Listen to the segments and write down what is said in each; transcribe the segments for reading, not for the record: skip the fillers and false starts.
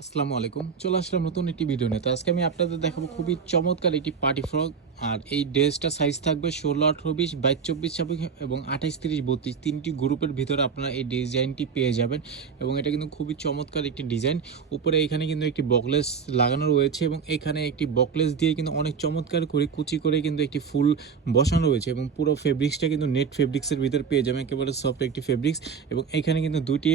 আসসালামু আলাইকুম। চলে আসলাম নতুন একটি ভিডিও নিয়ে। তো আজকে আমি আপনাদের দেখাবো খুবই চমৎকার একটি পার্টি ফ্রক। আর এই ড্রেসটা সাইজ থাকবে ১৬, ১৮, ২০, ২২, ২৪, ২৬ এবং ২৮, ৩০, ৩২ তিনটি গ্রুপের ভিতরে আপনারা এই ডিজাইনটি পেয়ে যাবেন। এবং এটা কিন্তু খুবই চমৎকার একটি ডিজাইন। উপরে এখানে কিন্তু একটি বকলেস লাগানো রয়েছে এবং এখানে একটি বকলেস দিয়ে কিন্তু অনেক চমৎকার করে কুচি করে কিন্তু একটি ফুল বসানো রয়েছে এবং পুরো ফেব্রিক্সটা কিন্তু নেট ফেব্রিক্সের ভিতরে পেয়ে যাবেন, একেবারে সফট একটি ফেব্রিক্স। এবং এখানে কিন্তু দুইটি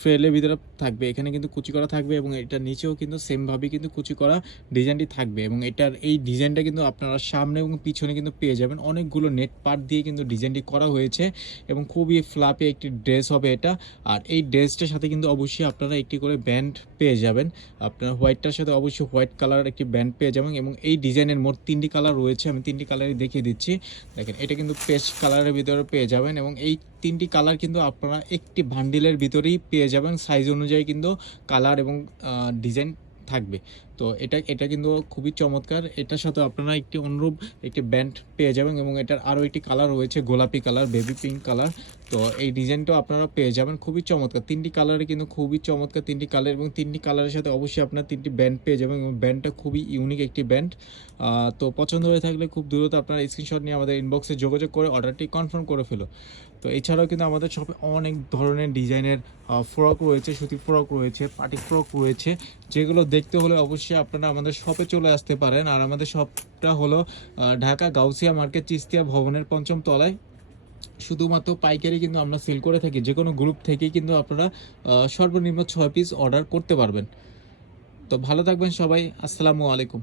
ফ্রেলের ভিতরে থাকবে, এখানে কিন্তু কুচি করা থাকবে এবং এটার নিচেও কিন্তু সেমভাবে কিন্তু কুচি করা ডিজাইনটি থাকবে। এবং এটার এই ডিজাইনটা কিন্তু আপনারা সামনে এবং পিছনে কিন্তু পেয়ে যাবেন। অনেকগুলো নেট পার্ট দিয়ে কিন্তু ডিজাইনটি করা হয়েছে এবং খুবই ফ্লাপি একটি ড্রেস হবে এটা। আর এই ড্রেসটার সাথে কিন্তু অবশ্যই আপনারা একটি করে ব্যান্ড পেয়ে যাবেন। আপনার হোয়াইটটার সাথে অবশ্যই হোয়াইট কালার একটি ব্যান্ড পেয়ে যাবেন। এবং এই ডিজাইনের মোট তিনটি কালার রয়েছে, আমি তিনটি কালারই দেখিয়ে দিচ্ছি। দেখেন, এটা কিন্তু পেস্ট কালারের ভিতরে পেয়ে যাবেন এবং এই তিনটি কালার কিন্তু আপনারা একটি বান্ডিলের ভিতরেই পেয়ে যাবেন। সাইজ অনুযায়ী কিন্তু কালার এবং ডিজাইন থাকবে। তো এটা এটা কিন্তু খুবই চমৎকার। এটার সাথে আপনারা একটি অনুরূপ একটি ব্যান্ড পেয়ে যাবেন এবং এটার আরও একটি কালার রয়েছে, গোলাপি কালার, বেবি পিঙ্ক কালার। তো এই ডিজাইনটাও আপনারা পেয়ে যাবেন, খুবই চমৎকার। তিনটি কালারে কিন্তু খুবই চমৎকার তিনটি কালার এবং তিনটি কালারের সাথে অবশ্যই আপনারা তিনটি ব্যান্ড পেয়ে যাবেন এবং ব্যান্ডটা খুবই ইউনিক একটি ব্যান্ড। তো পছন্দ হয়ে থাকলে খুব দ্রুত আপনারা স্ক্রিনশট নিয়ে আমাদের ইনবক্সে যোগাযোগ করে অর্ডারটি কনফার্ম করে ফেলো। তো এছাড়াও কিন্তু আমাদের শপে অনেক ধরনের ডিজাইনের ফ্রক রয়েছে, সুতি ফ্রক রয়েছে, পার্টি ফ্রক রয়েছে, যেগুলো দেখতে হলে অবশ্যই আপনারা আমাদের শপে চলে আসতে পারেন। আর আমাদের শপটা হলো ঢাকা গাউসিয়া মার্কেট, চিস্তিয়া ভবনের ৫ম তলায়। শুধুমাত্র পাইকারি কিন্তু আমরা সেল করে থাকি, যে কোনো গ্রুপ থেকেই কিন্তু আপনারা সর্বনিম্ন ৬ পিস অর্ডার করতে পারবেন। তো ভালো থাকবেন সবাই, আসসালামু আলাইকুম।